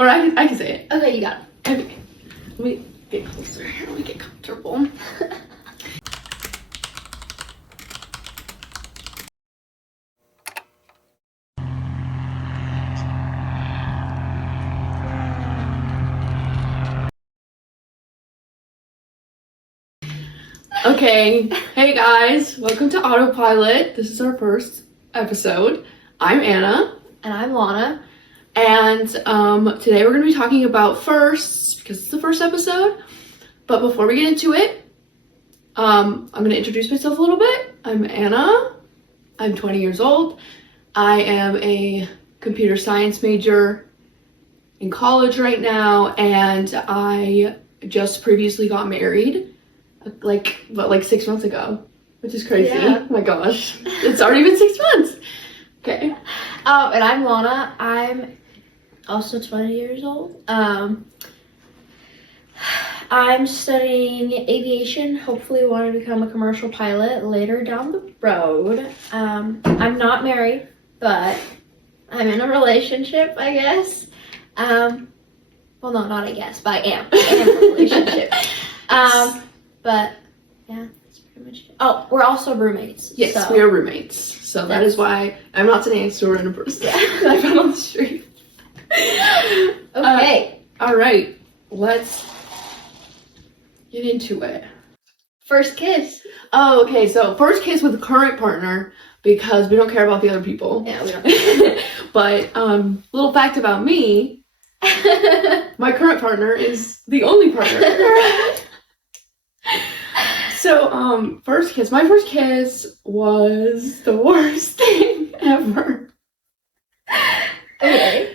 Or I can say it. Okay, you got it. Okay. Let me get closer here. Let me get comfortable. Okay, hey guys, welcome to Autopilot. This is our first episode. I'm Anna. And I'm Lana. And today we're going to be talking about firsts, because it's the first episode. But before we get into it, I'm going to introduce myself a little bit. I'm Anna. I'm 20 years old. I am a computer science major in college right now, and I just previously got married. Like 6 months ago, which is crazy. Yeah. Oh my gosh, it's already been 6 months. Okay. And I'm Lana. I'm also 20 years old. I'm studying aviation. Hopefully want to become a commercial pilot later down the road. I'm not married, but I'm in a relationship, I guess. Well, no, not I guess, but I am. I'm in a relationship. But yeah, that's pretty much it. Oh, we're also roommates. Yes, so. we are roommates. So that is why I'm not sitting next to her in a person. I found on the street. Okay. All right, let's get into it. First kiss. Oh, okay. So first kiss with the current partner, because we don't care about the other people. Yeah, we don't. But little fact about me, my current partner is the only partner. So, first kiss. My first kiss was the worst thing ever. Okay.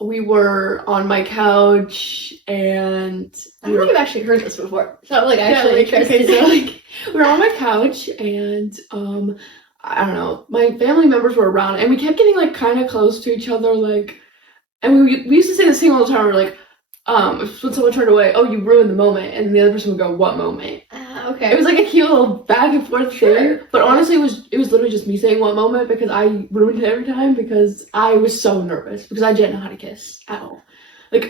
We were on my couch and I don't think I've actually heard this before. So I'm actually interested. Okay, so we were on my couch and I don't know, my family members were around and we kept getting kind of close to each other, and we used to say this thing all the time. We're like, when someone turned away, oh, you ruined the moment, and the other person would go, what moment? Okay. It was like a cute little back and forth thing, but honestly, it was literally just me saying what moment, because I ruined it every time because I was so nervous because I didn't know how to kiss at all.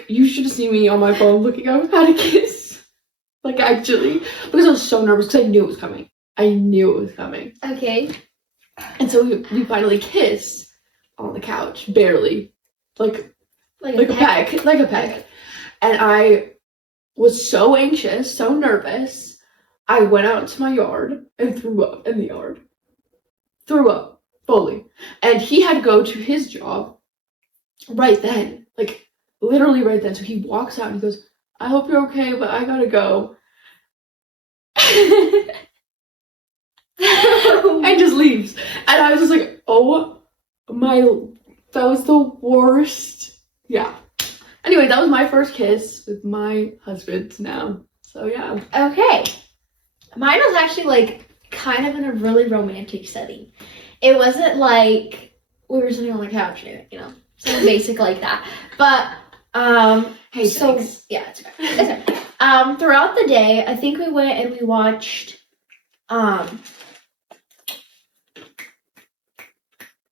You should have seen me on my phone looking up how to kiss, actually, because I was so nervous because I knew it was coming. Okay. And so we finally kissed on the couch, barely, like a peck. And I was so anxious, so nervous, I went out into my yard and threw up in the yard. Threw up, fully. And he had to go to his job right then. Literally right then. So he walks out and he goes, I hope you're okay, but I gotta go. And just leaves. And I was just like, oh my, that was the worst. Yeah. Anyway, that was my first kiss with my husband now. So yeah. Okay. Mine was actually kind of in a really romantic setting. It wasn't like we were sitting on the couch, something basic like that. But hey, so thanks. yeah, it's okay. Throughout the day, I think we went and we watched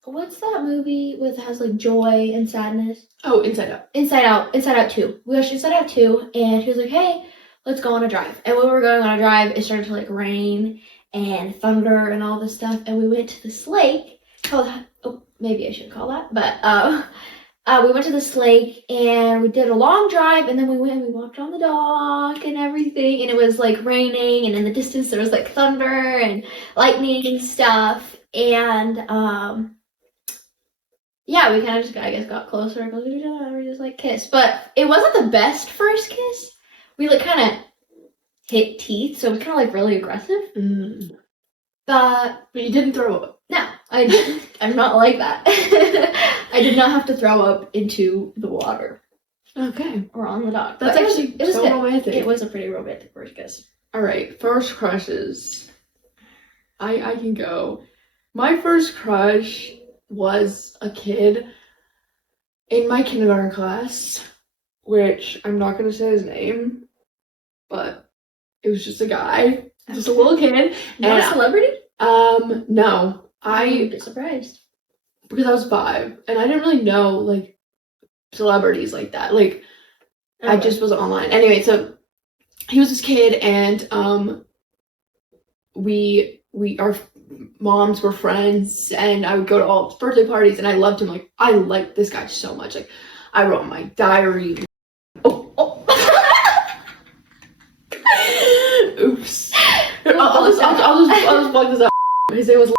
what's that movie with has joy and sadness? Oh, Inside Out. Inside Out 2. We watched Inside Out 2, and he was like, hey, let's go on a drive. And when we were going on a drive, it started to rain and thunder and all this stuff, and we went to this lake. Maybe I should call that, but we went to this lake, and we did a long drive, and then we went and we walked on the dock and everything, and it was raining, and in the distance there was thunder and lightning and stuff, and yeah, we kind of just, I guess, got closer and we just kissed. But it wasn't the best first kiss. We kind of hit teeth, so it was kind of really aggressive. Mm. But you didn't throw up. No, I didn't. I'm not like that. I did not have to throw up into the water. Okay. Or on the dock. That's actually it was so good. romantic. It was a pretty romantic first kiss. All right, first crushes. I can go. My first crush was a kid in my kindergarten class, which I'm not going to say his name, but it was just a guy, just a little kid. Not a celebrity? No. I'm surprised. Because I was 5, and I didn't really know, celebrities like that. Like, I Okay. just was online. Anyway, so he was this kid, and our moms were friends, and I would go to all his birthday parties, and I loved him. Like, I liked this guy so much. Like, I wrote my diary. Oh. Oops. I'll just plug this out. His name was.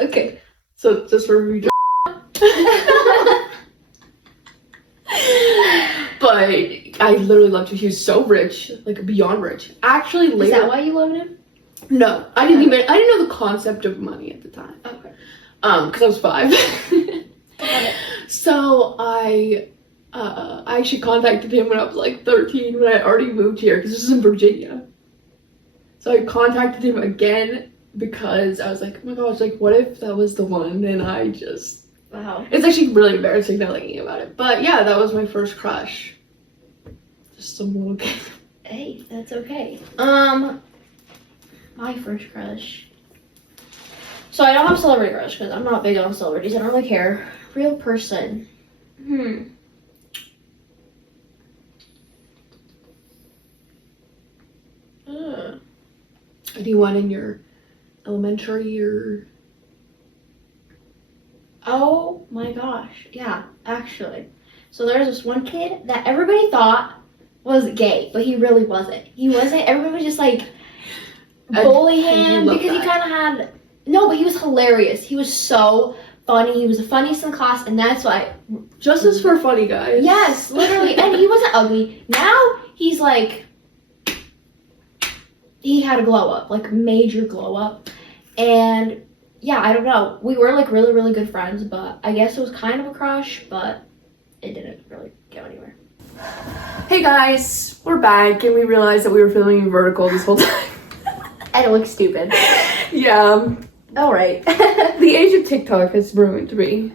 Okay. So just for review. But I literally loved him. He was so rich, like beyond rich. Actually, later. Is that why you loved him? No, I didn't know the concept of money at the time. Okay. Because I was 5. So I actually contacted him when I was like 13, when I already moved here, because this is in Virginia. So I contacted him again because I was like, oh my gosh, like, what if that was the one? And I just, Wow. it's actually really embarrassing now thinking about it. But yeah, that was my first crush. Just some little kid. Hey, that's okay. My first crush. So I don't have celebrity crush because I'm not big on celebrities. I don't really care. Real person. Anyone in your elementary or? Oh my gosh. Yeah, actually. So there's this one kid that everybody thought was gay, but he really wasn't. He wasn't. Everybody was just like bully him because he kind of had. No, but he was hilarious. He was so funny. He was the funniest in the class, and that's why. Justice for funny guys. Yes, literally. And he wasn't ugly. Now he's like. He had a glow up, like major glow up. And yeah, I don't know. We were like really, really good friends, but I guess it was kind of a crush, but it didn't really go anywhere. Hey guys, we're back, and we realized that we were filming vertical this whole time. And it looks stupid. Yeah. All right. The age of TikTok has ruined me.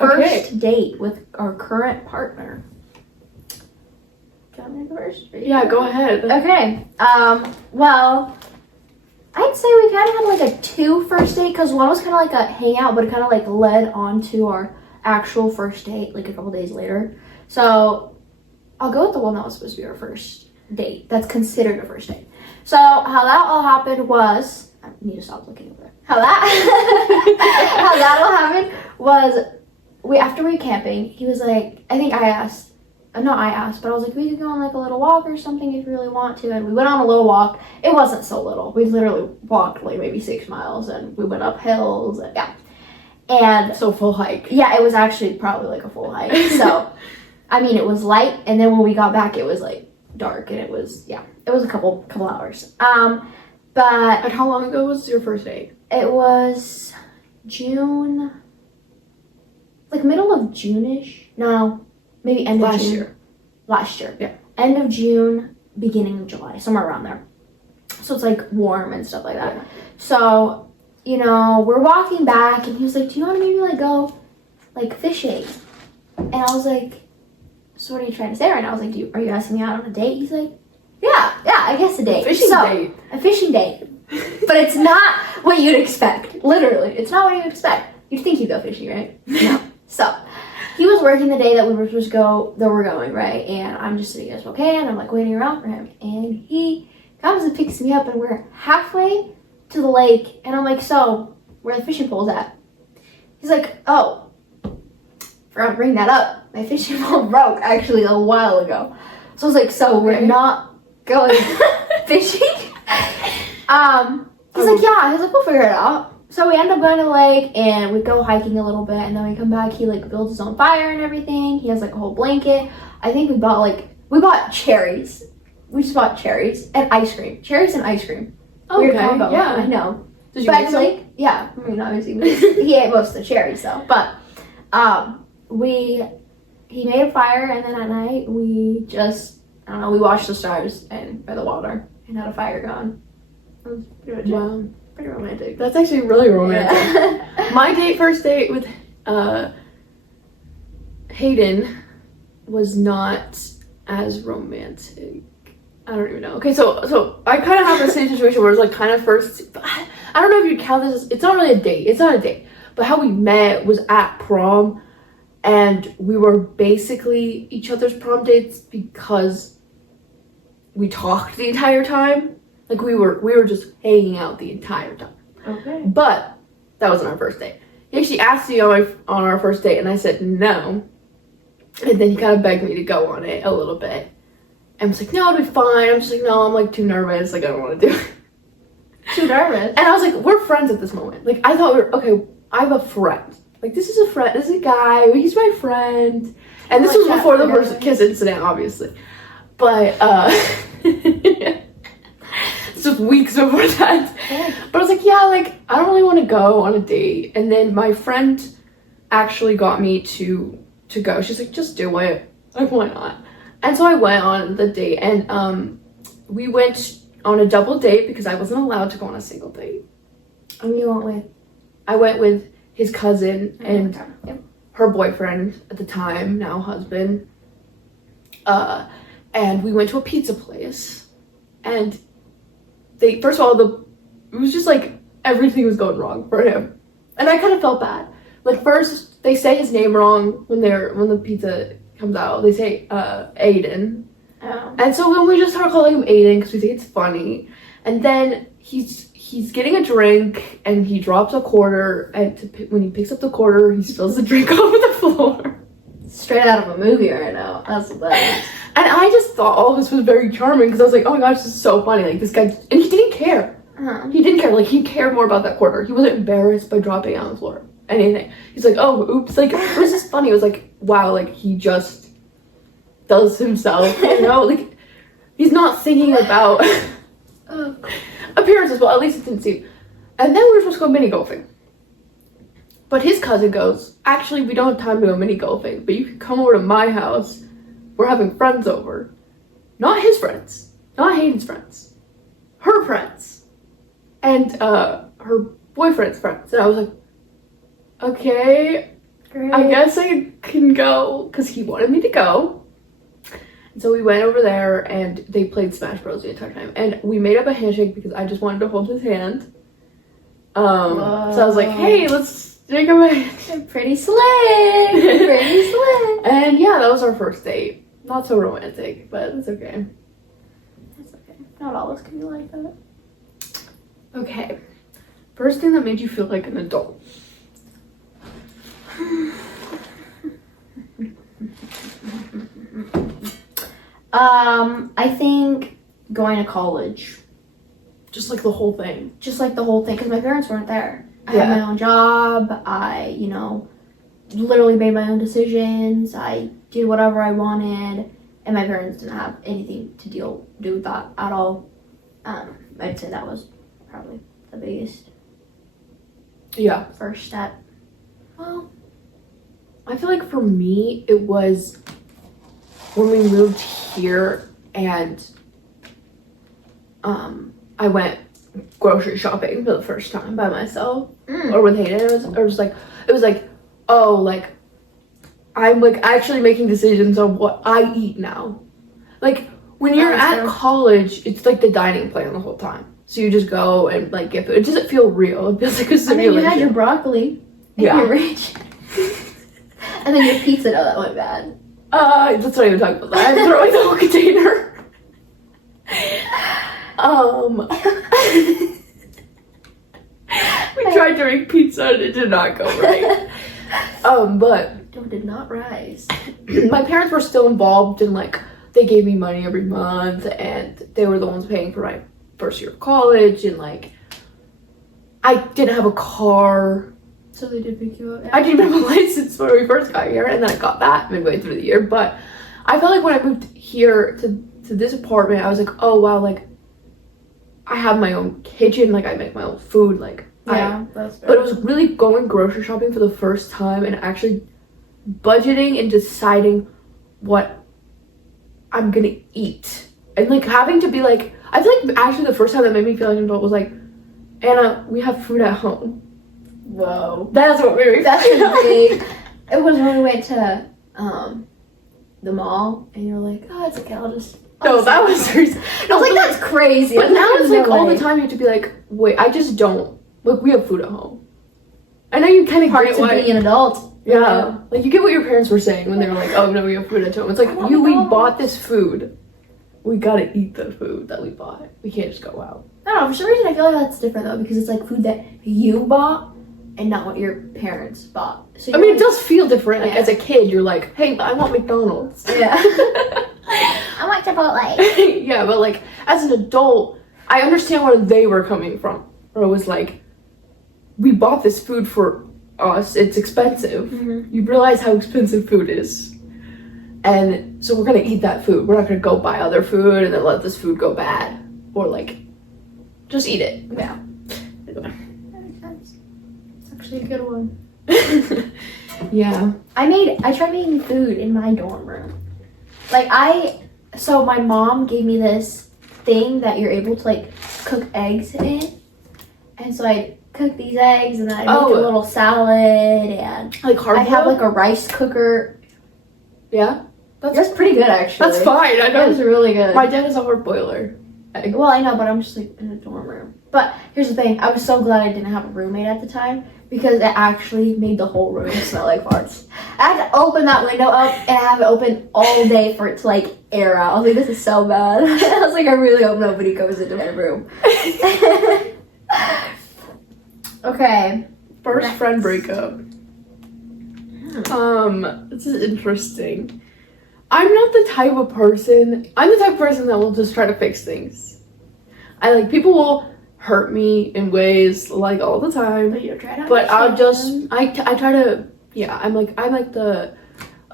First date with our current partner. Do you want me to go first? Yeah, go ahead. Okay. Well, I'd say we kind of had like a 2 first date because one was kind of like a hangout, but it kind of like led on to our actual first date like a couple days later. So I'll go with the one that was supposed to be our first date. That's considered a first date. So how that all happened was, I need to stop looking over there. How that all happened was after we were camping, he was like, not I asked, but I was like, we could go on like a little walk or something if you really want to. And we went on a little walk. It wasn't so little. We literally walked like maybe 6 miles, and we went up hills. And, yeah. And so full hike. Yeah, it was actually probably like a full hike. So, I mean, it was light. And then when we got back, it was like dark, and it was a couple hours. But. And how long ago was your first date? It was June, like middle of June-ish. No. Maybe end of June. Last year. Yeah. End of June, beginning of July, somewhere around there. So it's like warm and stuff like that. Yeah. So, we're walking back, and he was like, do you want to maybe like go like fishing? And I was like, so what are you trying to say right now? I was like, are you asking me out on a date? He's like, yeah, I guess a date. Date. A fishing date. But it's not what you'd expect. Literally. It's not what you'd expect. You'd think you'd go fishing, right? No. So he was working the day that we were supposed to go, that we're going, right? And I'm just sitting at Spokane, I'm like waiting around for him. And he comes and picks me up, and we're halfway to the lake. And I'm like, so, where the fishing pole's at? He's like, oh, forgot to bring that up. My fishing pole broke actually a while ago. So I was like, so we're not going fishing? He's like, yeah. He's like, we'll figure it out. So we end up going to the lake, and we go hiking a little bit, and then we come back. He like builds his own fire and everything. He has like a whole blanket. I think we bought cherries. We just bought cherries and ice cream. Cherries and ice cream. Weird combo. Yeah. I know. Did you make some? Yeah. I mean, obviously he ate most of the cherries though. But he made a fire, and then at night we just, I don't know, we watched the stars and by the water and had a fire going. That was pretty much it. Pretty romantic. That's actually really romantic. Yeah. My first date with Hayden was not as romantic. I don't even know. Okay, so I kind of have the same situation where it's like kind of first. I don't know if you'd count this as, it's not really a date. It's not a date. But how we met was at prom, and we were basically each other's prom dates because we talked the entire time. Like we were just hanging out the entire time. Okay. But that wasn't our first date. He actually asked me on our first date, and I said no. And then he kind of begged me to go on it a little bit. And I was like, no, it'll be fine. I'm just like, no, I'm like too nervous. Like I don't want to do it. Too nervous. And I was like, we're friends at this moment. Like I thought okay, I have a friend. Like this is a friend. This is a guy. He's my friend. And this was before the first kiss incident, obviously. But this was weeks before that. But I was like, yeah, like I don't really want to go on a date. And then my friend actually got me to go. She's like, just do it. Like why not? And so I went on the date, and we went on a double date because I wasn't allowed to go on a single date. And you went with? I went with his cousin and her boyfriend at the time, now husband. And we went to a pizza place, and first of all, it was just like everything was going wrong for him, and I kind of felt bad. Like first, they say his name wrong when the pizza comes out. They say Aiden. Oh. And so then we just start calling him Aiden because we think it's funny. And then he's getting a drink, and he drops a quarter, and when he picks up the quarter, he spills the drink over the floor. Straight out of a movie right now. That's what that is. And I just thought all this was very charming because I was like, oh my gosh, this is so funny. Like this guy, and he didn't care. Uh-huh. He didn't care. Like he cared more about that quarter. He wasn't embarrassed by dropping it on the floor. Anything. He's like, oh, oops. Like it was just funny. It was like, wow, like he just does himself, you know? Like he's not thinking about appearances. Well, at least it didn't seem. And then we were supposed to go mini golfing. But his cousin goes, actually, we don't have time to go mini golfing, but you can come over to my house. We're having friends over. Not his friends. Not Hayden's friends. Her friends. And her boyfriend's friends. And I was like, okay, great. I guess I can go, because he wanted me to go. And so we went over there, and they played Smash Bros the entire time. And we made up a handshake because I just wanted to hold his hand. So I was like, hey, let's take a minute. Pretty slick. Pretty slick. And yeah, that was our first date. Not so romantic, but it's okay. It's okay. Not all of us can be like that. Okay. First thing that made you feel like an adult. I think going to college. Just like the whole thing. Just like the whole thing, because my parents weren't there. I Yeah. had my own job. I, literally made my own decisions. I did whatever I wanted, and my parents didn't have anything to do with that at all. I'd say that was probably the biggest first step. Well, I feel like for me, it was when we moved here and I went grocery shopping for the first time by myself or with Hayden. It was like, oh, like I'm like actually making decisions on what I eat now. Like when you're at college, it's like the dining plan the whole time. So you just go and like get food. It doesn't feel real. It feels like a simulation. And then you had your broccoli. And Yeah. you're rich. And then your pizza dough that went bad. Let's not even talk about that. I'm throwing the whole container. We tried to make pizza and it did not go right. But Dough did not rise. my parents were still involved in like they gave me money every month and they were the ones paying for my first year of college and like I didn't have a car. So they did pick you up. I didn't have a license when we first got here, and then I got that midway through the year. But I felt like when I moved here to this apartment, I was like, oh wow, like I have my own kitchen, like I make my own food, like that's fair. But it was really going grocery shopping for the first time and actually budgeting and deciding what I'm gonna eat, and like having to be like, I feel like actually the first time that made me feel like an adult was like, Anna, we have food at home. Whoa. That's what we were. That's really big. It was when we went to the mall and you're like, oh, it's okay, I'll just No, that was I was like, that's crazy. But now it's like No all way. the time you have to be like, wait, I just don't. Like, we have food at home. I know you kind of parts get of why. being an adult. Yeah, like you get what your parents were saying when they were like, "Oh no, we have food at home." It's like we bought this food. We gotta eat the food that we bought. We can't just go out. I don't know. For some reason, I feel like that's different though, because it's like food that you bought and not what your parents bought. So I mean, it does feel different. Like as a kid, you're like, "Hey, I want McDonald's." Yeah. I want Chipotle. Yeah, but like as an adult, I understand where they were coming from. Where it was like, we bought this food for us. It's expensive. Mm-hmm. You realize how expensive food is, and so we're gonna eat that food. We're not gonna go buy other food and then let this food go bad, or like, just eat it. Yeah. That makes sense. It's actually a good one. Yeah. I tried making food in my dorm room. So my mom gave me this thing that you're able to like cook eggs in. And so I cooked these eggs and then I make a little salad and like hard I have like a rice cooker. Yeah. That's pretty good actually. That's fine. I know. That was really good. My dad has a hard boiler. Well, I know, but I'm just like in a dorm room. But here's the thing, I was so glad I didn't have a roommate at the time because it actually made the whole room smell like farts. I had to open that window up and have it open all day for it to like air out. I was like, this is so bad. I was like, I really hope nobody goes into my room. Okay. First friend breakup. This is interesting. I'm not the type of person that will just try to fix things. I like people will hurt me in ways like all the time. But I'll just I try to I'm like the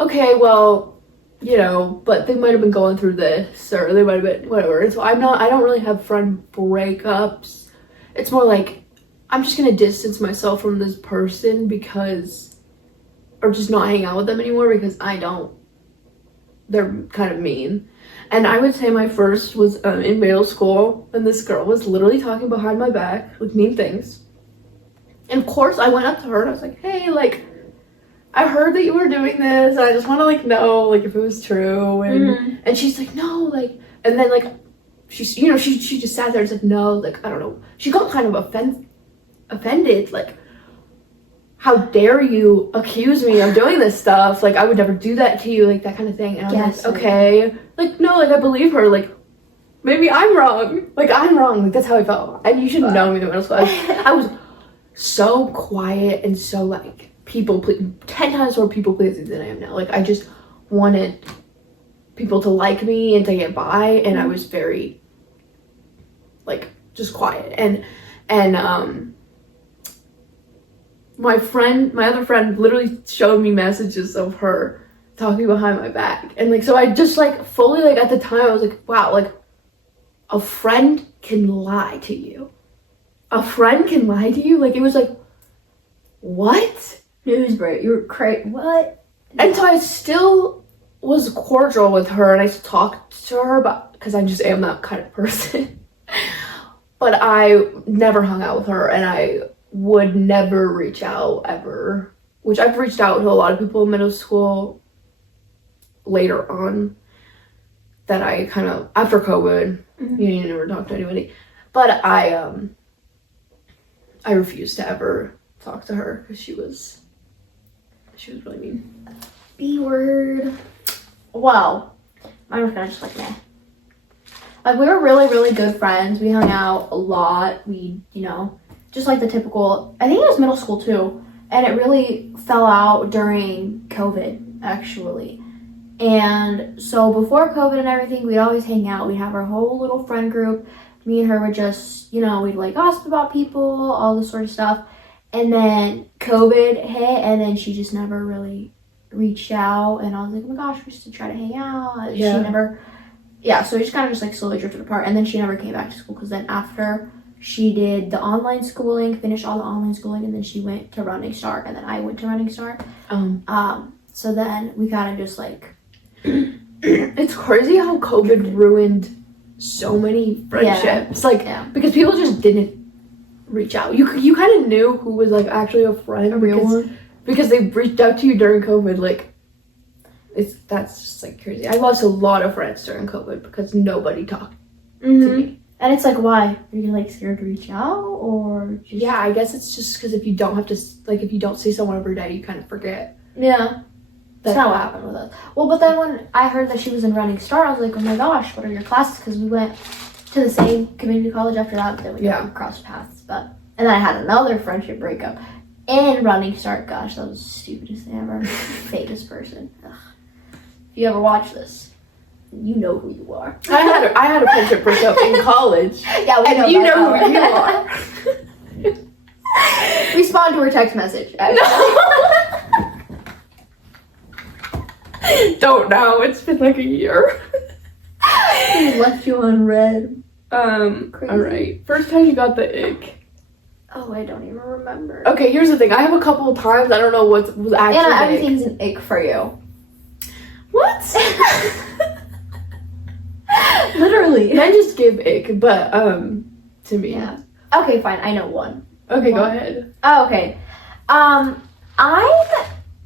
okay, well, you know, but they might have been going through this or they might have been whatever. And so I don't really have friend breakups. It's more like I'm just gonna distance myself from this person or just not hang out with them anymore because they're kind of mean. And I would say my first was in middle school, and this girl was literally talking behind my back with mean things. And of course, I went up to her and I was like, "Hey, like, I heard that you were doing this. And I just want to like know like if it was true." And and she's like, "No, like," and then like she just sat there and said, "No, like I don't know." She got kind of offended, like, how dare you accuse me of doing this stuff? Like, I would never do that to you, like, that kind of thing. And I was like, okay. Like, no, like, I believe her. Like, maybe I'm wrong. Like, I'm wrong. Like, that's how I felt. And you should know me in middle school. I was so quiet and so, like, 10 times more people-pleasing than I am now. Like, I just wanted people to like me and to get by. And I was very, like, just quiet. And my other friend literally showed me messages of her talking behind my back. And like, so I just like fully like at the time I was like, wow, like a friend can lie to you. A friend can lie to you? Like it was like, what? Newsbreak, you were crazy. What? And so I still was cordial with her and I talked to her because I just am that kind of person. But I never hung out with her and I would never reach out ever, which I've reached out to a lot of people in middle school later on that I kind of, after COVID, you never talk to anybody, but I refused to ever talk to her because she was really mean. B word. Well, mine was kind of just like meh. Like we were really, really good friends. We hung out a lot. We, just like the typical, I think it was middle school too. And it really fell out during COVID, actually. And so before COVID and everything, we'd always hang out. We'd have our whole little friend group. Me and her would just, we'd like gossip about people, all this sort of stuff. And then COVID hit and then she just never really reached out. And I was like, oh my gosh, we should try to hang out. Yeah. She never, so we just kind of just like slowly drifted apart. And then she never came back to school because then after she did the online schooling, finished all the online schooling, and then she went to Running Start, and then I went to Running Start. So then we kind of just like... It's crazy how COVID ruined so many friendships. Because people just didn't reach out. You kind of knew who was like actually a friend. A real one. Because they reached out to you during COVID. Like, that's just like crazy. I lost a lot of friends during COVID because nobody talked to me. And it's like, why? Are you like scared to reach out or just... Yeah, I guess it's just because if you don't have to, like, if you don't see someone every day, you kind of forget. Yeah. That's not what happened with us. Well, but then when I heard that she was in Running Start, I was like, oh my gosh, what are your classes? Because we went to the same community college after that, but then we never crossed paths. But and then I had another friendship breakup in Running Start. Gosh, that was the stupidest thing ever. Fakest person. Ugh. If you ever watch this, you know who you are. I had a friendship breakup in college. Yeah, we and you know who you are. Respond to her text message. Don't know. It's been like a year. Left you on red. Crazy. All right. First time you got the ick. Oh, I don't even remember. Okay, here's the thing. I have a couple of times. I don't know what was actually. Anna, everything's an ick for you. What? Literally. Men just give ick, but to me. Yeah. Okay, fine. I know one. Okay, go ahead. Oh, okay. I'm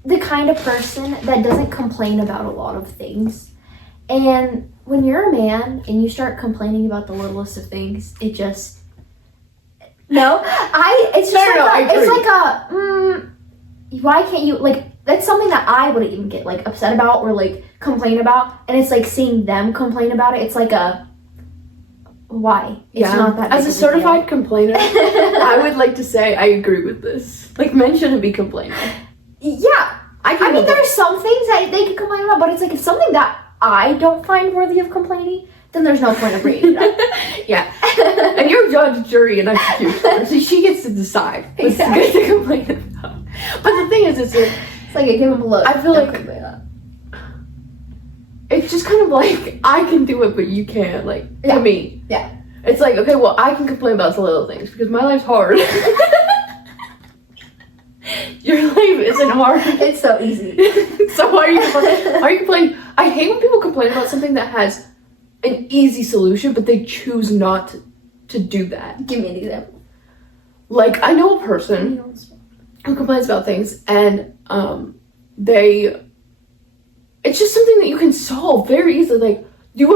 the kind of person that doesn't complain about a lot of things. And when you're a man and you start complaining about the littlest of things, it just... No, it's just why can't you, like, that's something that I wouldn't even get, like, upset about or, like, complain about. And it's like seeing them complain about it. It's like a... Why? It's not that as a certified complainer, I would like to say I agree with this. Like, men shouldn't be complaining. Yeah. I mean, there's some things that they can complain about, but it's like, it's something that I don't find worthy of complaining, then there's no point of bringing it up. Yeah. And you're judge, jury, and executioner, so she gets to decide what's good to complain about. But the thing is, it's like I give him a look. I feel like it's just kind of like, I can do it, but you can't, like, to me. Yeah. It's like, okay, well, I can complain about the little things, because my life's hard. Your life isn't hard. It's so easy. So why are you complaining? I hate when people complain about something that has an easy solution, but they choose not to do that. Give me an example. Like, I know a person who complains about things, and it's just something that you can solve very easily. Like, you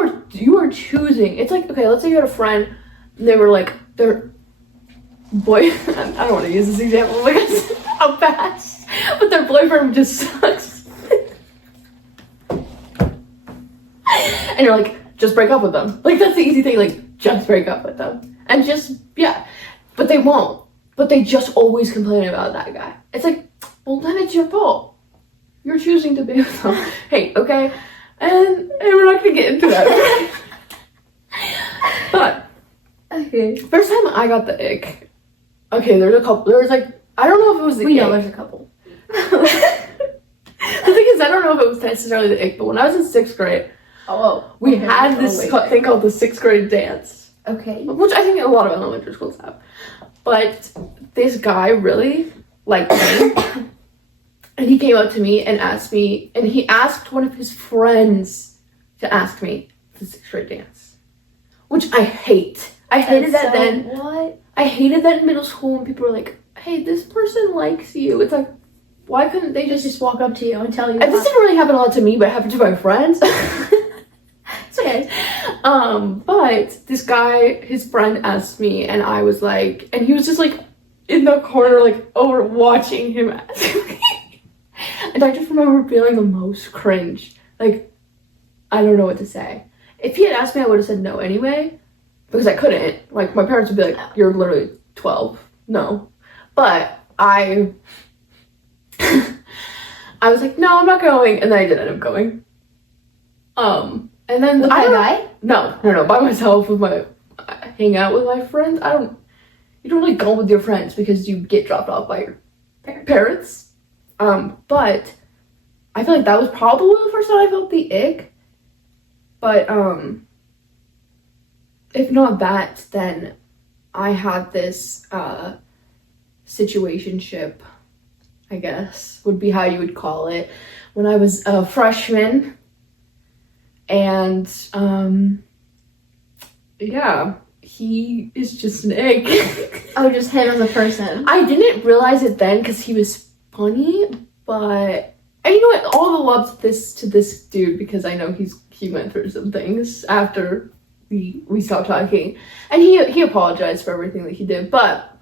are choosing. It's like, okay, let's say you had a friend, and they were like, their boy, I don't want to use this example because how fast, but their boyfriend just sucks. And you're like, just break up with them. Like, that's the easy thing, like, just break up with them. And just, yeah. But they won't. But they just always complain about that guy. It's like, well, then it's your fault. You're choosing to be with them. Hey, okay? And we're not gonna get into that. But, okay. First time I got the ick. Okay, there was like, I don't know if it was the ick. We know there's a couple. The thing is, I don't know if it was necessarily the ick, but when I was in 6th grade, we had this thing called the 6th grade dance. Okay. Which I think a lot of elementary schools have. But this guy really liked me. And he came up to me and asked me, and he asked one of his friends to ask me the 6th grade dance. Which I hate. I hated that then. What? I hated that in middle school when people were like, hey, this person likes you. It's like, why couldn't they just walk up to you and tell you? And this didn't really happen a lot to me, but it happened to my friends. It's okay. But this guy, his friend asked me, and I was like, and he was just like in the corner, like over watching him ask me. And I just remember feeling the most cringe. Like, I don't know what to say. If he had asked me, I would have said no anyway. Because I couldn't. Like, my parents would be like, you're literally 12. No. But I was like, no, I'm not going. And then I did end up going. And then with that guy? No, by myself with my hang out with my friends. You don't really go with your friends because you get dropped off by your parents. But I feel like that was probably the first time I felt the ick. But if not that, then I had this situationship, I guess, would be how you would call it, when I was a freshman. And yeah, he is just an ick. Oh, just him as a person. I didn't realize it then because he was funny, but and you know what? All the love to this dude, because I know he went through some things after we stopped talking. And he apologized for everything that he did, but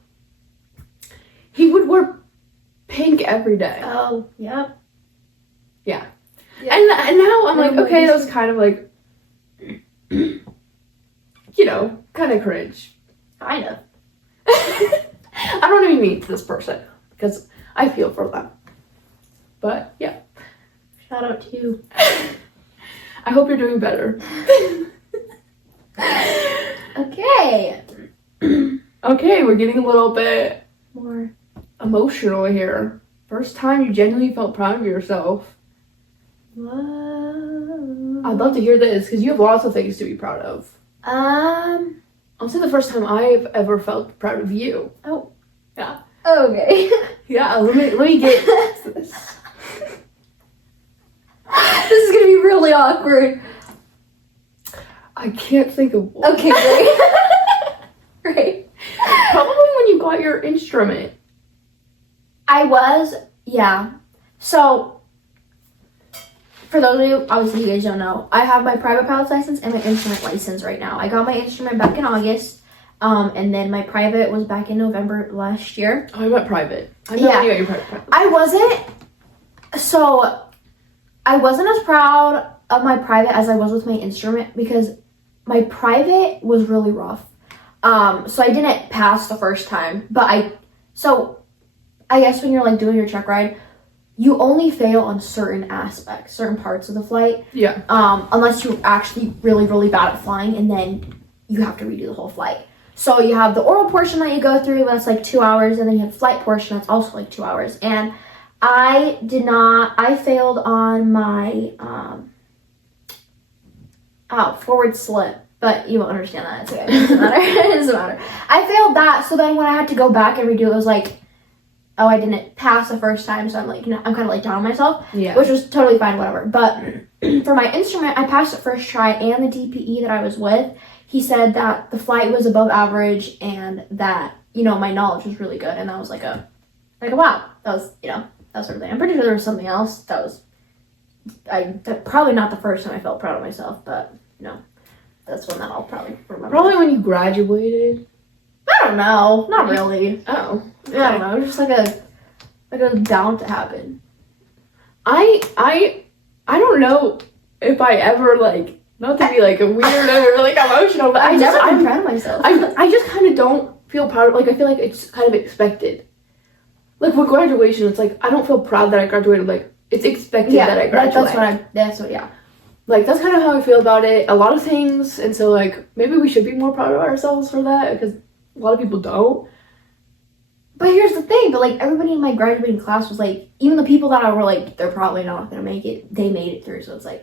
he would wear pink every day. Oh, yep. Yeah. And now I'm like, No, okay, that was kind of like, kind of cringe. Kind of. I don't want to be mean to this person because I feel for them. But yeah. Shout out to you. I hope you're doing better. Okay. Okay, we're getting a little bit More emotional here. First time you genuinely felt proud of yourself. Whoa. I'd love to hear this because you have lots of things to be proud of. I'll say the first time I've ever felt proud of you. Oh. Yeah. Okay. Yeah, let me get to this. This is gonna be really awkward. I can't think of one. Okay, great. Great. Probably when you got your instrument. Yeah. So, for those of you, obviously you guys don't know, I have my private pilot's license and my instrument license right now. I got my instrument back in August, and then my private was back in November last year. Oh, I meant private. I know when you got your private. I wasn't as proud of my private as I was with my instrument because my private was really rough. So I didn't pass the first time, but I guess when you're like doing your check ride, you only fail on certain aspects, certain parts of the flight. Yeah. Unless you're actually really, really bad at flying, and then you have to redo the whole flight. So you have the oral portion that you go through, that's like 2 hours, and then you have the flight portion that's also like 2 hours. And I failed on my forward slip, but you won't understand that. It's okay. It doesn't matter. It doesn't matter. I failed that, so then when I had to go back and redo it, it was like, oh, I didn't pass the first time, so I'm like, I'm kind of like down on myself, Yeah. which was totally fine, whatever. But for my instrument, I passed it first try, and the DPE that I was with, he said that the flight was above average and that, my knowledge was really good, and that was like a wow, that was, that sort of thing. I'm pretty sure there was something else that probably not the first time I felt proud of myself, but, that's one that I'll probably remember. Probably when you graduated. I don't know, not really. Oh. I don't know, just like it was bound to happen. I don't know if I ever not to be like a weirdo or like emotional, but I've never been proud of myself. I just kind of don't feel proud of, I feel like it's kind of expected. Like with graduation, it's like I don't feel proud that I graduated. Like it's expected that I graduated. That's that's kind of how I feel about it. A lot of things, and so maybe we should be more proud of ourselves for that because a lot of people don't. But here's the thing, everybody in my graduating class was even the people that I were they're probably not gonna make it, they made it through, so it's I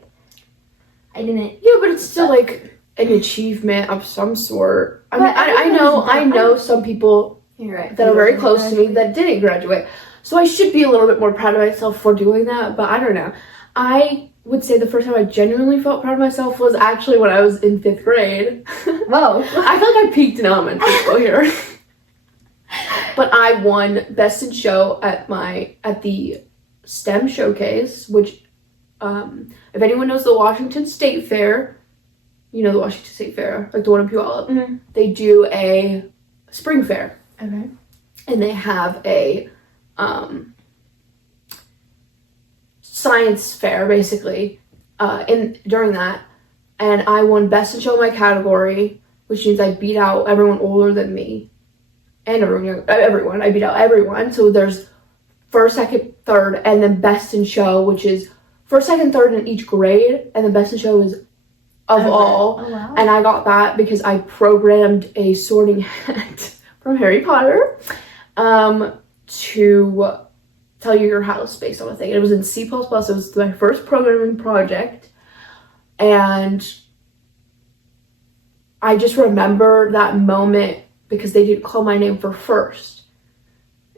didn't. Yeah, but it's still an achievement of some sort. I mean, I know some people that are very close to me that didn't graduate, so I should be a little bit more proud of myself for doing that, but I don't know. I would say the first time I genuinely felt proud of myself was actually when I was in 5th grade. Whoa. I feel like I peaked in elementary school here. But I won Best in Show at the STEM showcase, which, if anyone knows the Washington State Fair, the Washington State Fair, the one in Puyallup, mm-hmm. They do a spring fair. Okay. And they have a science fair, basically, during that. And I won Best in Show in my category, which means I beat out everyone older than me. And everyone. I beat out everyone. So there's first, second, third, and then Best in Show, which is first, second, third in each grade. And the Best in Show is of all. Oh, wow. And I got that because I programmed a sorting hat from Harry Potter to tell you your house based on a thing. It was in C++. It was my first programming project. And I just remember that moment because they didn't call my name for first.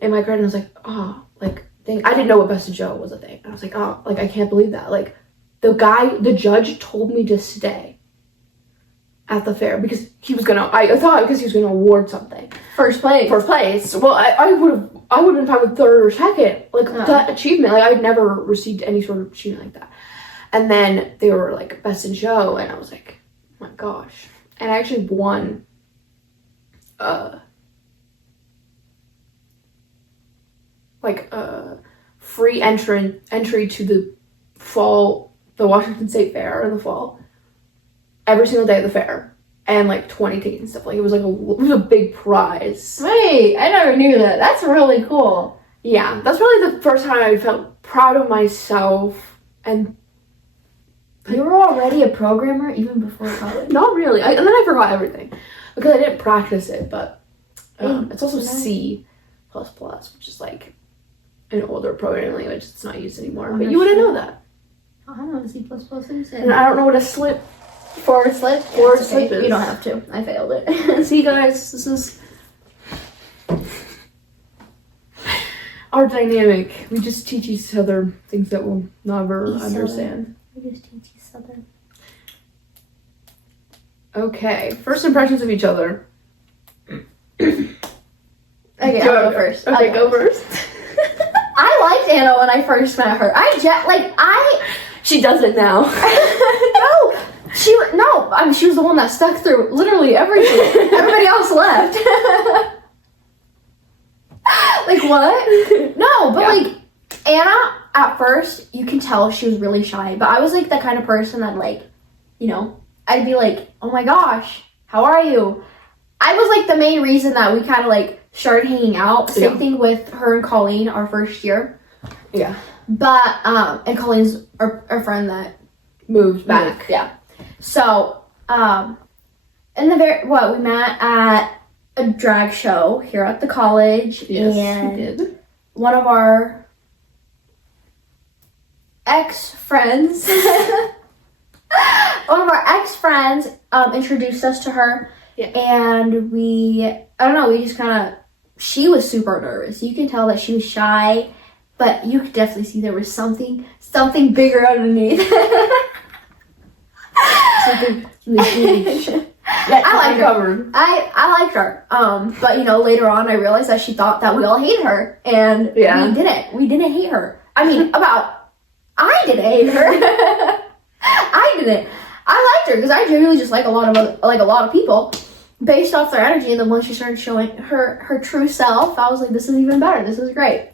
And my garden was dang, I didn't know what Best in Show was a thing. I was I can't believe that. The judge told me to stay at the fair because he was I thought because he was gonna award something. First place. Well, I would have been fine with third or second. That achievement. I'd never received any sort of achievement like that. And then they were Best in Show, and I was oh my gosh. and I actually won free entry to the Washington State Fair in the fall, every single day of the fair, and like 20 tickets and stuff. Like it was a big prize. Wait, I never knew that. That's really cool. Yeah, that's really the first time I felt proud of myself. And you were already a programmer even before college? Not really. And then I forgot everything because I didn't practice it. But it's also C++, which is like an older programming language. It's not used anymore. But you wouldn't know that. Oh, I know what C++ is. And I don't know what a slip. Forward slip? Forward slip is. You don't have to. I failed it. See, guys, this is our dynamic. We just teach each other things that we'll never understand. We just teach each other. Okay, first impressions of each other. Okay, I'll go first. Okay, go first. I liked Anna when I first met her. She does it now. She was the one that stuck through literally everything. Everybody else left. Like what? No, but like Anna, at first you can tell she was really shy, but I was like the kind of person that like, you know, I'd be like, oh my gosh, how are you? I was like the main reason that we kind of like started hanging out. Same thing with her and Colleen our first year. Yeah. But and Colleen's our friend that moved back. Yeah. So we met at a drag show here at the college. Yes, and we did. One of our ex-friends introduced us to her. Yeah. And she was super nervous. You can tell that she was shy, but you could definitely see there was something bigger underneath. Something huge. Yeah, I liked her. I liked her. But you know, later on I realized that she thought that we all hated her, and we didn't. We didn't hate her. I mean, I didn't hate her. I didn't. I liked her because I genuinely just like a lot of people based off their energy. And then once she started showing her true self, I was like, this is even better. This is great.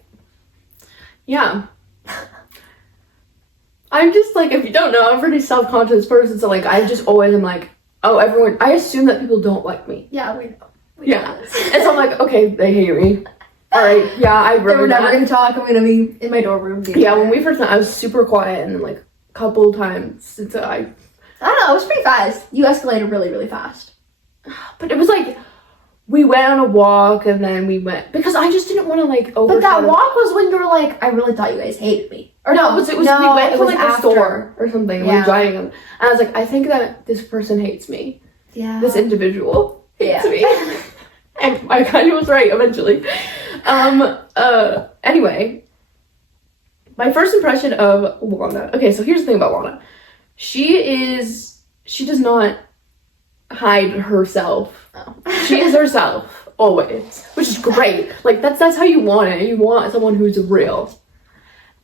Yeah. I'm just like, if you don't know, I'm a pretty self-conscious person, so like I just always am like, oh, everyone, I assume that people don't like me. Yeah, we know. Yeah. And so I'm like, okay, they hate me. All right, yeah, We're never gonna talk. I'm gonna be in my dorm room. Yeah, when we first met, I was super quiet, and then like a couple times since I don't know, it was pretty fast. You escalated really, really fast. But it was like, we went on a walk, and then we went, because I just didn't want to like But that walk was when you were like, I really thought you guys hated me. Or no, we went to like a store or something. We were driving them, and I was like, I think that this person hates me. Yeah. This individual hates me. And I kind of was right eventually. Anyway, my first impression of Lana. Okay, so here's the thing about Lana. She does not hide herself. Oh. She is herself always, which is great. Like that's how you want it. You want someone who's real.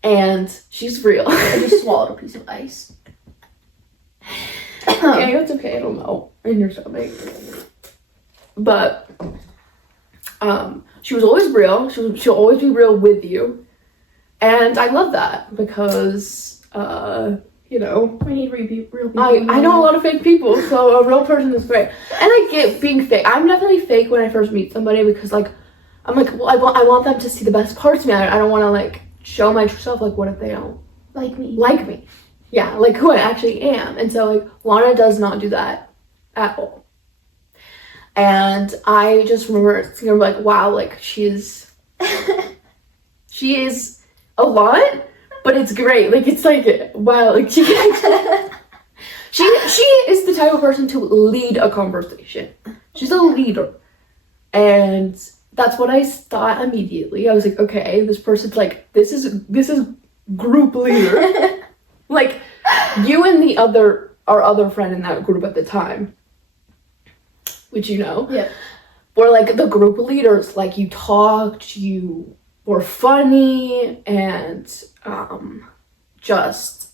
And she's real. I just swallowed a piece of ice. Okay, it's okay. It'll melt in your stomach. But she was always real. She'll always be real with you, and I love that because you know, we need real people. I know a lot of fake people, so a real person is great. And I get being fake. I'm definitely fake when I first meet somebody because like I'm like, well, I want them to see the best parts of me. I don't want to like show my true self. Like, what if they don't like me? Yeah, like who I actually am. And so like Lana does not do that at all. And I just remember thinking like, wow, like she is a lot, but it's great. Like it's like, wow, like she is the type of person to lead a conversation. She's a leader. And that's what I thought immediately. I was like, okay, this person's like, this is group leader. Like you and our other friend in that group at the time, which you know, were like the group leaders. Like you talked, you were funny, and just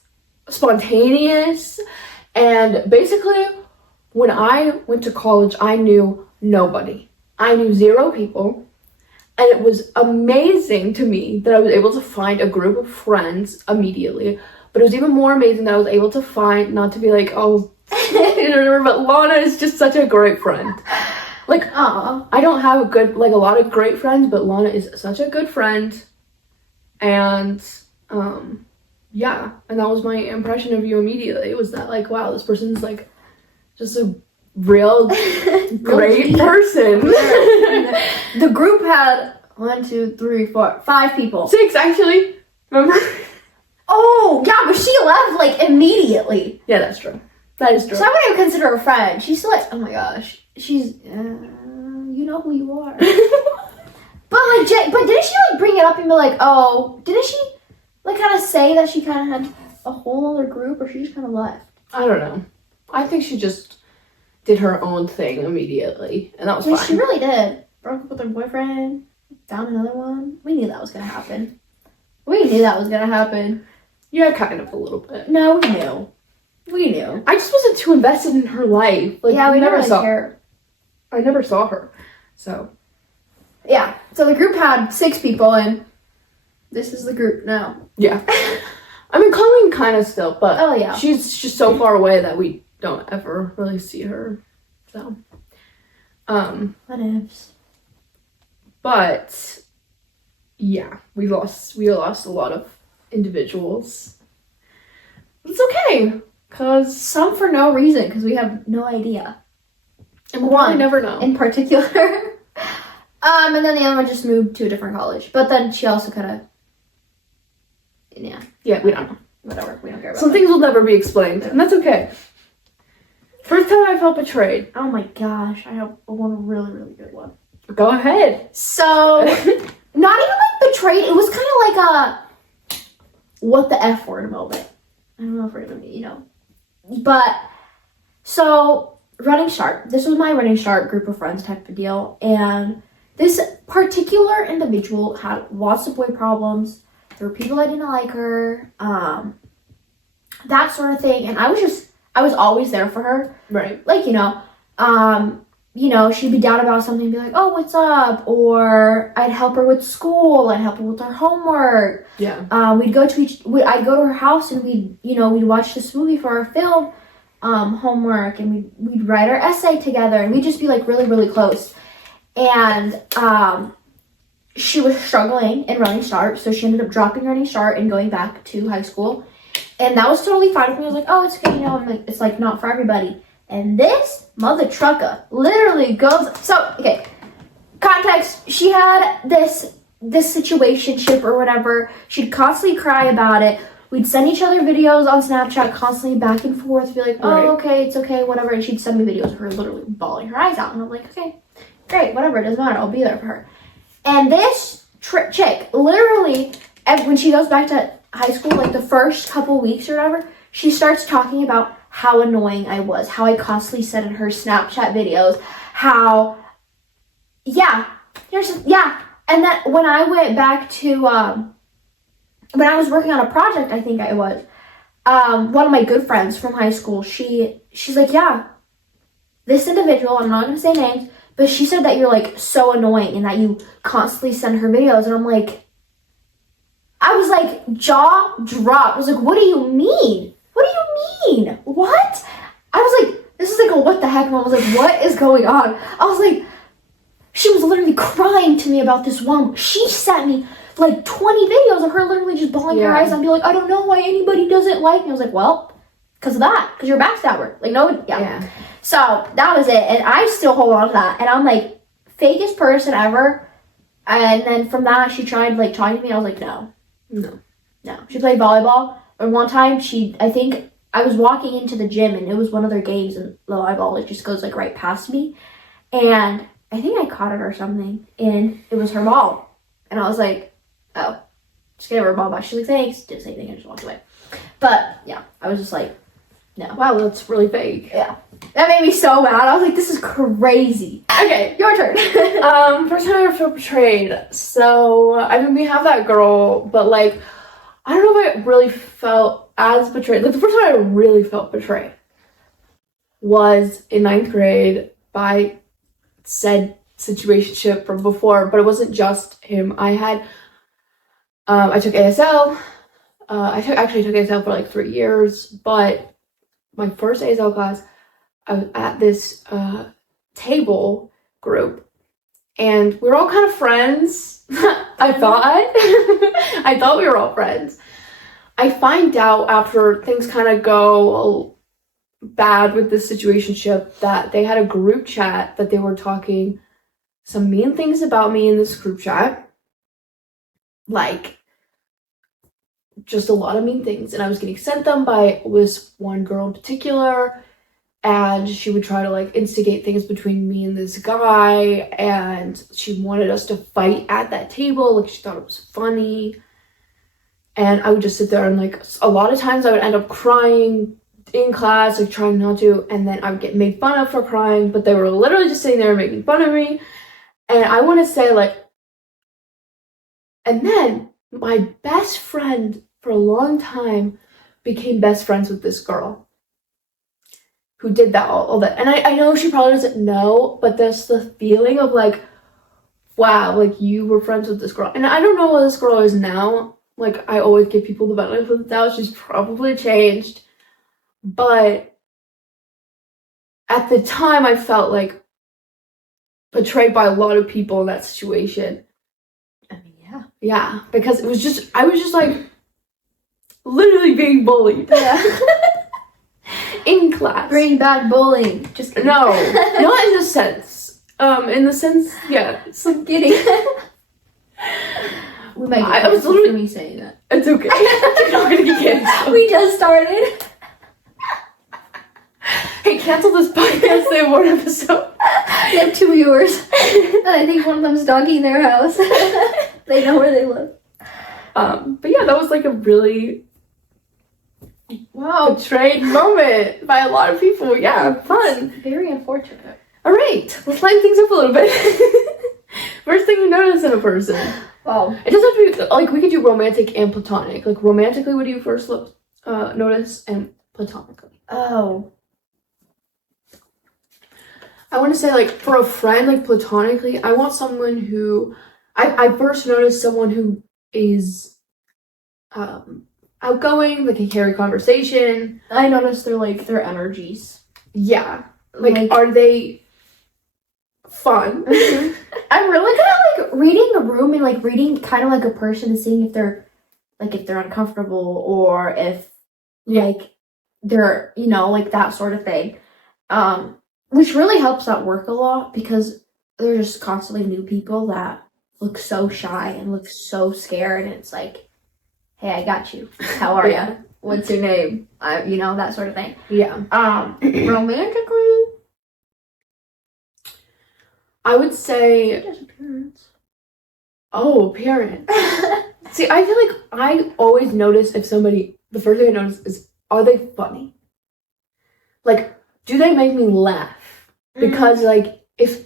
spontaneous, and basically when I went to college, I knew nobody. I knew 0 people. And it was amazing to me that I was able to find a group of friends immediately. But it was even more amazing that I was able to find, not to be like, oh, but Lana is just such a great friend. Like, I don't have a lot of great friends, but Lana is such a good friend. And, yeah. And that was my impression of you immediately. It was that, like, wow, this person's, like, just a real great person. The group had 1, 2, 3, 4, 5 people. 6, actually. Remember? Oh, yeah, but she left, like, immediately. Yeah, that's true. That is true. So I wouldn't even consider her a friend. She's still like, oh my gosh. She's, you know who you are. But, like, but didn't she, like, bring it up and be like, oh, didn't she, like, kind of say that she kind of had a whole other group, or she just kind of left? I don't know. I think she just did her own thing immediately, and that was fine. She really did. Broke up with her boyfriend, found another one. We knew that was going to happen. Yeah, kind of a little bit. No, we knew. I just wasn't too invested in her life. Like, yeah, we never really saw care. I never saw her, so. Yeah, so the group had 6 people, and this is the group now. Yeah. I mean, Colleen kind of still, but oh yeah, she's just so far away that we don't ever really see her, so. What ifs? But, yeah, we lost a lot of individuals. It's okay, cause some for no reason, because we have no idea. And we'll never know. In particular. And then the other one just moved to a different college. But then she also kind of, yeah, we don't know. Whatever, we don't care about Some things will never be explained, and that's okay. First time I felt betrayed. Oh my gosh, I have one really, really good one. Go ahead. So, not even like betrayed, it was kind of like a, what the F word moment. I don't know if we're gonna, But, so, Running Start. This was my Running Start group of friends type of deal. And this particular individual had lots of boy problems. There were people that didn't like her. That sort of thing. And I was always there for her. Right. Like, she'd be down about something and be like, oh, what's up? Or I'd help her with school. I'd help her with her homework. Yeah. I'd go to her house and we'd watch this movie for our film homework, and we'd write our essay together, and we'd just be like really, really close. And she was struggling in Running Start, so she ended up dropping Running Start and going back to high school. And that was totally fine with me. I was like, oh, it's okay, I'm like, it's like not for everybody. And this mother trucker literally goes, so, okay, context, she had this situationship or whatever. She'd constantly cry about it. We'd send each other videos on Snapchat constantly back and forth, be like, oh, right. okay, it's okay, whatever. And she'd send me videos of her literally bawling her eyes out. And I'm like, okay, great, whatever, it doesn't matter, I'll be there for her. And this chick, literally, when she goes back to high school, like the first couple weeks or whatever, she starts talking about how annoying I was, how I constantly sent her Snapchat videos, how, and then when I went back to, when I was working on a project, I think it was, one of my good friends from high school, she's like, yeah, this individual, I'm not going to say names, but she said that you're, like, so annoying and that you constantly send her videos. And I'm like, I was, like, jaw dropped. I was like, what do you mean? What do you mean? What? I was like, this is like a what the heck moment. I was like, what is going on? I was like, she was literally crying to me about this one. She sent me like 20 videos of her literally just bawling her eyes and be like, I don't know why anybody doesn't like me. I was like, well, because of that. Because you're a backstabber. Like, no, yeah. So, that was it. And I still hold on to that. And I'm like, fakest person ever. And then from that, she tried, like, talking to me. I was like, no. She played volleyball. And one time, I think I was walking into the gym, and it was one of their games, and the volleyball, it just goes, like, right past me. And I think I caught it or something. And it was her ball. And I was like, oh. Just gave her a ball back. She's like, thanks. Didn't say anything. I just walked away. But, yeah. I was just like, no. Wow, that's really fake. Yeah. That made me so mad. I was like, this is crazy. Okay, your turn. First time I ever felt betrayed. So, I mean, we have that girl, but, like, I don't know if I really felt as betrayed. Like, the first time I really felt betrayed was in 9th grade by said situationship from before, but it wasn't just him. I took ASL. Actually took ASL for like 3 years, but my first ASL class, I was at this table group, and we were all kind of friends. I thought we were all friends. I find out after things kind of go bad with this situationship that they had a group chat that they were talking some mean things about me in this group chat. Like, just a lot of mean things. And I was getting sent them by this one girl in particular. And she would try to, like, instigate things between me and this guy. And she wanted us to fight at that table. Like, she thought it was funny. And I would just sit there and, like, a lot of times I would end up crying in class, like, trying not to. And then I would get made fun of for crying. But they were literally just sitting there making fun of me. And I want to say, like, and then my best friend for a long time became best friends with this girl who did that, all that. And I know she probably doesn't know, but there's the feeling of, like, wow, like, you were friends with this girl. And I don't know what this girl is now. Like, I always give people the benefit of the doubt. She's probably changed. But at the time, I felt, like, betrayed by a lot of people in that situation. I mean, yeah. Yeah, because I was just, like, literally being bullied. Yeah. In class. Bring back bullying. Just kidding. No, not in the sense. In the sense, yeah. I'm kidding. We might I was literally me saying that. It's okay. You're not gonna get canceled. We just started. Hey, cancel this podcast. They have one episode. We have 2 viewers. And I think one of them's dogging their house. They know where they live. But yeah, that was like a really Wow. betrayed moment by a lot of people. Yeah, fun. Very unfortunate. All right, let's lighten things up a little bit. First thing you notice in a person. Wow. It doesn't have to be, like, we could do romantic and platonic. Like, romantically, what do you first notice? And platonically. Oh. I want to say, like, for a friend, like, platonically, I want someone who... I first notice someone who is outgoing, like, can carry conversation. I noticed their energies. Yeah. Like, are they fun? I'm really good at, like, reading a room and, like, reading kind of like a person and seeing if they're uncomfortable or if, like, they're, you know, like, that sort of thing. Which really helps at work a lot because there's just constantly new people that look so shy and look so scared, and it's like, hey, I got you. How are ya? What's your name? You know, that sort of thing. Yeah. Romantically, I would say... just appearance. Oh, appearance. See, I feel like I always notice if somebody... The first thing I notice is, are they funny? Like, do they make me laugh? Because, like, if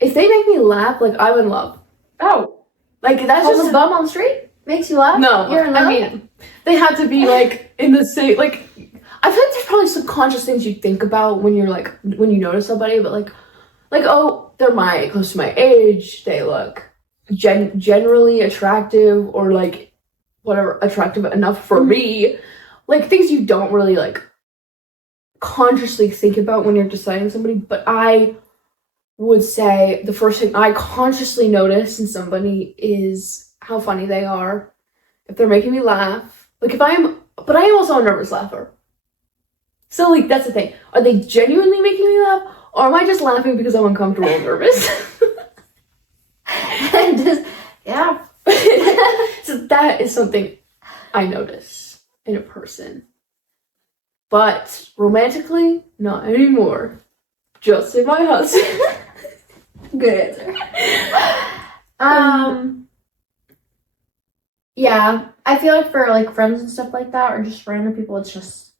they make me laugh, like, I'm in love. Oh. Like, that's Just just... a bum on the street makes you laugh? No, You're in love? I mean, they have to be, like, in the same... Like, I feel like there's probably subconscious things you think about when you're, like, when you notice somebody, but, like, oh, they're close to my age, they look generally attractive, or, like, whatever, attractive enough for me. Like, things you don't really, like, consciously think about when you're deciding somebody. But I would say the first thing I consciously notice in somebody is how funny they are. If they're making me laugh. Like, but I am also a nervous laugher. So, like, that's the thing. Are they genuinely making me laugh? Or am I just laughing because I'm uncomfortable and nervous? And just, yeah. So that is something I notice in a person. But romantically, not anymore. Just in my husband. Good answer. Yeah. I feel like for, like, friends and stuff like that, or just random people, it's just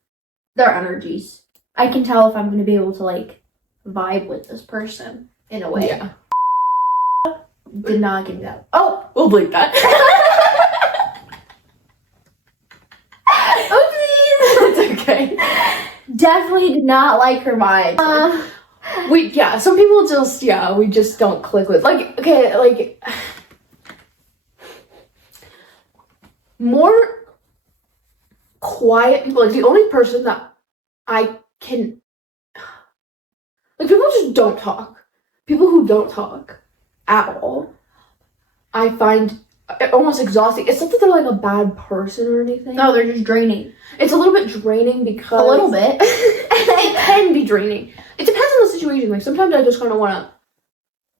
their energies. I can tell if I'm going to be able to, like, vibe with this person in a way. Yeah. Did not get that. Oh! We'll bleep that. Oopsies! It's okay. definitely did not like her vibes. Some people just, we just don't click with. Like, okay, like, more quiet people. Like, the only person that I can, like, people just don't talk. People who don't talk at all, I find almost exhausting. It's not that they're like a bad person or anything. No, they're just draining. It's a little bit draining because... A little bit. It can be draining. It depends on the situation. Like, sometimes I just kind of want to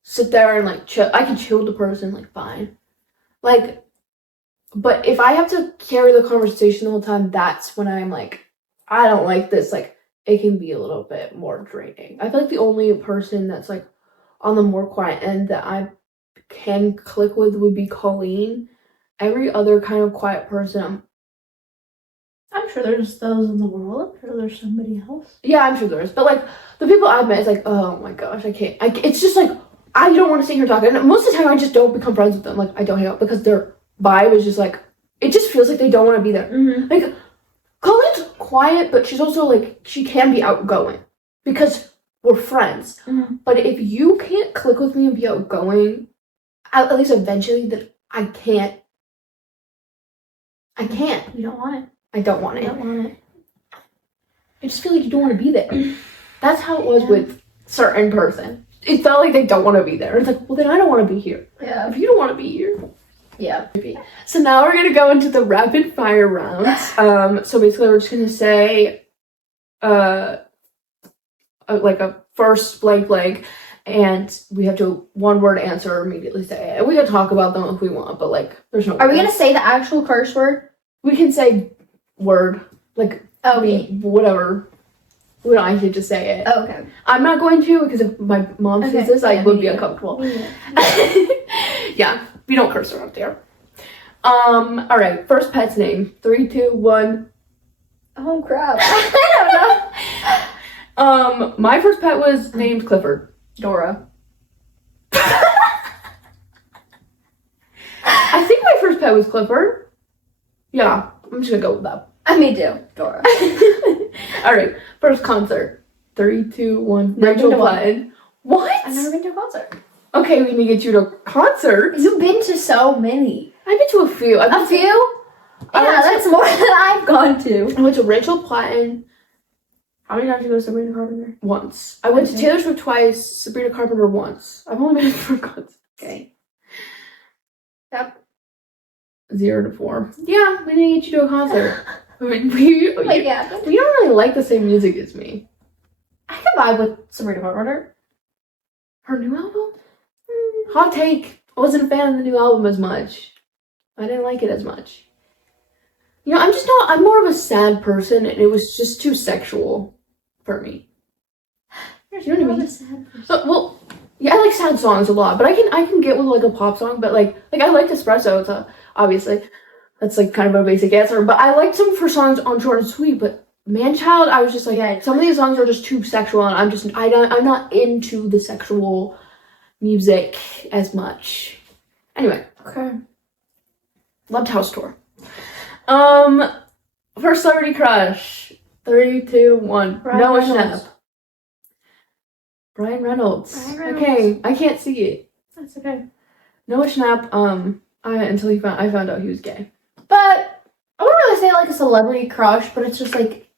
sit there and, like, chill. I can chill with the person, like, fine. Like, but if I have to carry the conversation the whole time, that's when I'm like, I don't like this. Like, it can be a little bit more draining. I feel like the only person that's, like, on the more quiet end that I can click with would be Colleen. Every other kind of quiet person, I'm sure there's those in the world. I'm sure there's somebody else. Yeah, I'm sure there is. But, like, the people I've met, it's like, oh my gosh, I can't. It's just, like, I don't want to sit here talking. And most of the time, I just don't become friends with them. Like, I don't hang out because their vibe is just, like, it just feels like they don't want to be there. Mm-hmm. Like, Colleen's quiet, but she's also, like, she can be outgoing because we're friends. Mm-hmm. But if you can't click with me and be outgoing, at least eventually, that I can't. You don't want it. I don't want it. You don't want it. I just feel like you don't want to be there. That's how it was with certain person. It felt like they don't want to be there. It's like, well, then I don't want to be here. Yeah. If you don't want to be here. Yeah. So now we're going to go into the rapid fire rounds. So basically we're just going to say, like a first blank, and we have to one word answer or immediately say it. We can talk about them if we want, but like, there's no. Are we going to say the actual curse word? We can say word, like, whatever. We don't actually just say it. Oh, okay. I'm not going to, because if my mom sees this, I would be uncomfortable. Yeah, we don't curse around there. Alright, first pet's name. 3, 2, 1. Oh, crap. I don't know. My first pet was named Clifford. Dora. I think my first pet was Clifford. Yeah, I'm just gonna go with that. Me too. Dora. Alright, first concert. 3, 2, 1. Never Rachel been to one. Platten. What? I've never been to a concert. Okay, we need to get you to a concert. You've been to so many. I've been to a few. A few? Yeah, that's more than I've gone to. I went to Rachel Platten. How many times did you go to Sabrina Carpenter? Once. I went to Taylor Swift twice, Sabrina Carpenter once. I've only been for a concert. Okay. Yep. 0 to 4. Yeah, we need to get you to a concert. We don't really like the same music as me. I can vibe with Sabrina Carpenter. Her new album? Hot take. I wasn't a fan of the new album as much. I didn't like it as much. You know, I'm more of a sad person, and it was just too sexual for me. You know what I mean? A sad person. Well, yeah, I like sad songs a lot, but I can get with like a pop song, but like I liked Espresso, so obviously that's like kind of a basic answer, but I liked some of her songs on Short and Sweet, but Man-Child, I was just like, some of these songs are just too sexual, and I'm not into the sexual music as much. Anyway. Okay. Loved House Tour. First celebrity crush. 3, 2, 1. Noah Schnapp. Ryan Reynolds. Okay, I can't see it. That's okay. Noah Schnapp, until I found out he was gay. But I wouldn't really say like a celebrity crush, but it's just like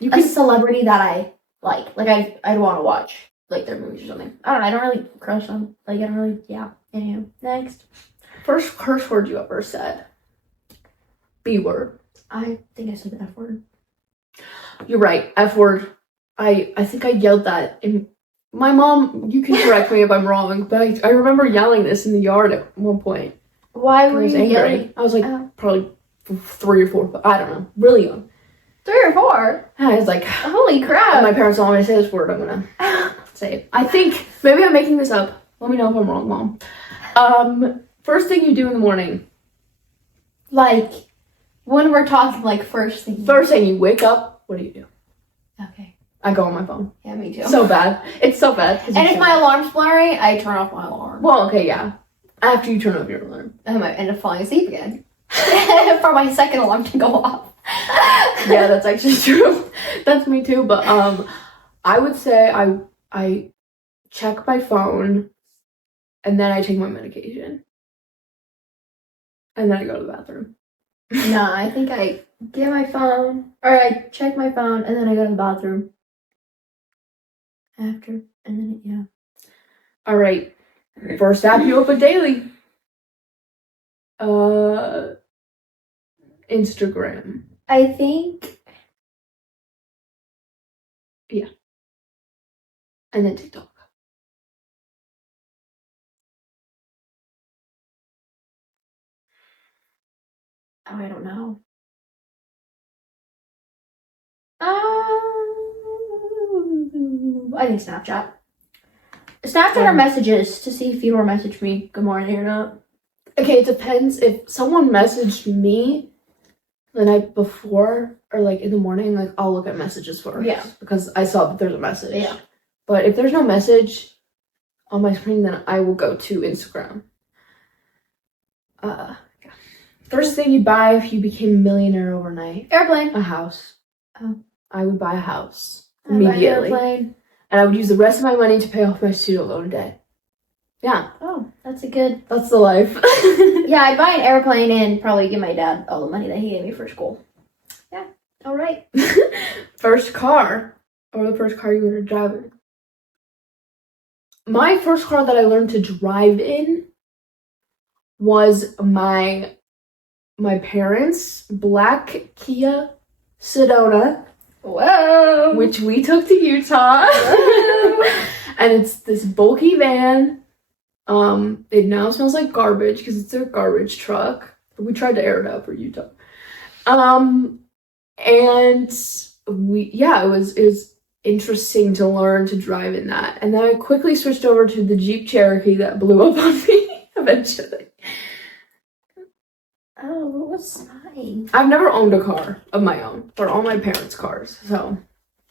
a celebrity that I like. Like I'd want to watch like their movies or something. I don't know. I don't really crush on. Like I don't really. Yeah. Anywho, next. First curse word you ever said. B word. I think I said the F word. You're right. F word. I think I yelled that. And my mom, you can correct me if I'm wrong, but I remember yelling this in the yard at one point. Why were you angry. yelling? I was like probably 3 or 4, but I don't know. Really young. 3 or 4? I was like, holy crap. My parents don't want me to say this word. I'm gonna say it. I think maybe I'm making this up. Let me know if I'm wrong, Mom. First thing you do in the morning. Like, when we're talking, like, first thing. First thing you wake up, what do you do? Okay. I go on my phone. Yeah, me too. So bad. It's so bad. And if my alarm's blaring, I turn off my alarm. Well, okay, yeah. After you turn off your alarm. I might end up falling asleep again. For my second alarm to go off. Yeah, that's actually true. That's me too. But I would say I check my phone and then I take my medication. And then I go to the bathroom. No, I think I get my phone, or I check my phone, and then I go to the bathroom. After, and then, yeah. All right. First app you open daily. Instagram. I think. Yeah. And then TikTok. Oh, I don't know. I think Snapchat. Snapchat or messages to see if you will message me good morning or not. Okay, it depends. If someone messaged me the night before or like in the morning, like I'll look at messages first. Yeah. Because I saw that there's a message. Yeah. But if there's no message on my screen, then I will go to Instagram. Yeah. First thing you buy if you became a millionaire overnight? Airplane. A house. Oh. I would buy a house I'd buy an immediately. airplane. And I would use the rest of my money to pay off my student loan debt. Yeah. Oh, that's the life. Yeah, I'd buy an airplane and probably give my dad all the money that he gave me for school. Yeah. All right. First car. Or the first car you learned to drive in. My first car that I learned to drive in was my parents' black Kia Sedona, Whoa. which we took to Utah. And it's this bulky van. It now smells like garbage because it's a garbage truck. We tried to air it out for Utah. And it was interesting to learn to drive in that. And then I quickly switched over to the Jeep Cherokee that blew up on me eventually. Oh, what was mine? I've never owned a car of my own. They're all my parents' cars, so.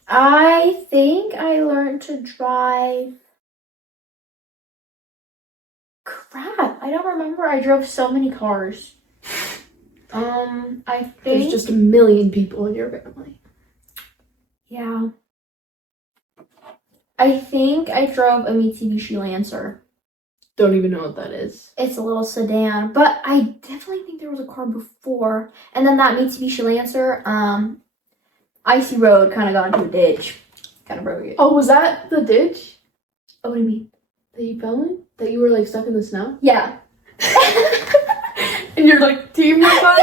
I think I learned to drive. Crap, I don't remember. I drove so many cars. I think. There's just a million people in your family. Yeah. I think I drove a Mitsubishi Lancer. Don't even know what that is. It's a little sedan, but I definitely think there was a car before. And then that Mitsubishi Lancer, icy road, kind of got into a ditch. Kind of broke it. Oh, was that the ditch Oh, what do you mean? that you fell in? That you were like stuck in the snow? Yeah. And you're like, team high five?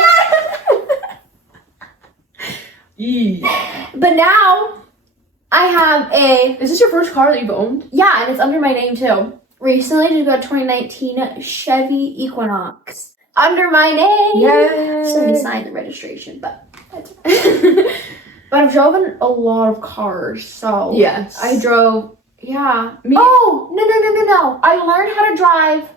But now, I have Is this your first car that you've owned? yeah, and it's under my name too. Recently, just got a 2019 Chevy Equinox. Under my name! Yay! Somebody signed the registration, but that's okay. But I've driven a lot of cars, so Yes. I drove, yeah. Me- Oh, no. I learned how to drive.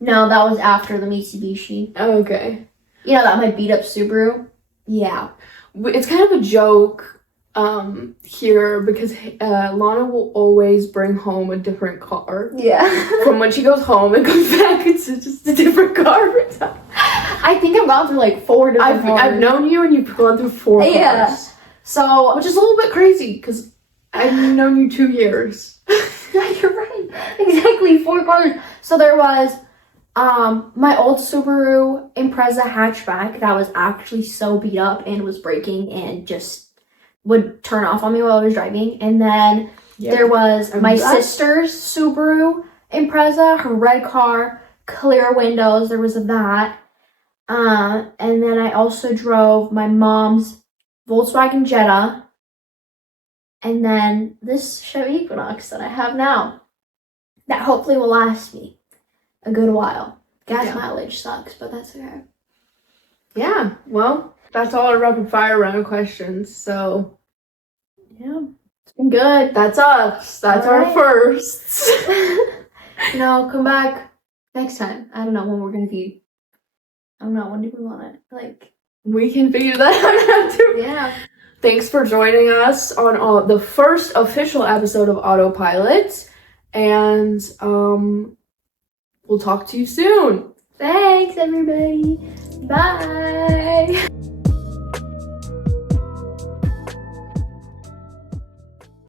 No, that was after the Mitsubishi. Okay. You know, that my beat up Subaru? Yeah. It's kind of a joke here because Lana will always bring home a different car. Yeah. From when she goes home and comes back, it's just a different car every time. I think I've gone through like 4 different cars. I've known you and you've gone through 4 cars. Yeah. So, Which is a little bit crazy because I've known you 2 years. yeah, you're right. Exactly, 4 cars. So there was my old Subaru Impreza hatchback that was actually so beat up and was breaking and just would turn off on me while I was driving. And then there was my sister's Subaru Impreza, her red car, clear windows. There was that. And then I also drove my mom's Volkswagen Jetta. And then this Chevy Equinox that I have now. That hopefully will last me a good while. Gas mileage sucks, but that's okay. Yeah, well, that's all our rapid fire round questions. So, yeah, it's been good. that's us. That's our firsts. Come back next time. I don't know when we're gonna be. I don't know, when do we want it? Like, We can figure that out after. yeah. Thanks for joining us on the first official episode of Autopilot. And we'll talk to you soon. Thanks, everybody. Bye.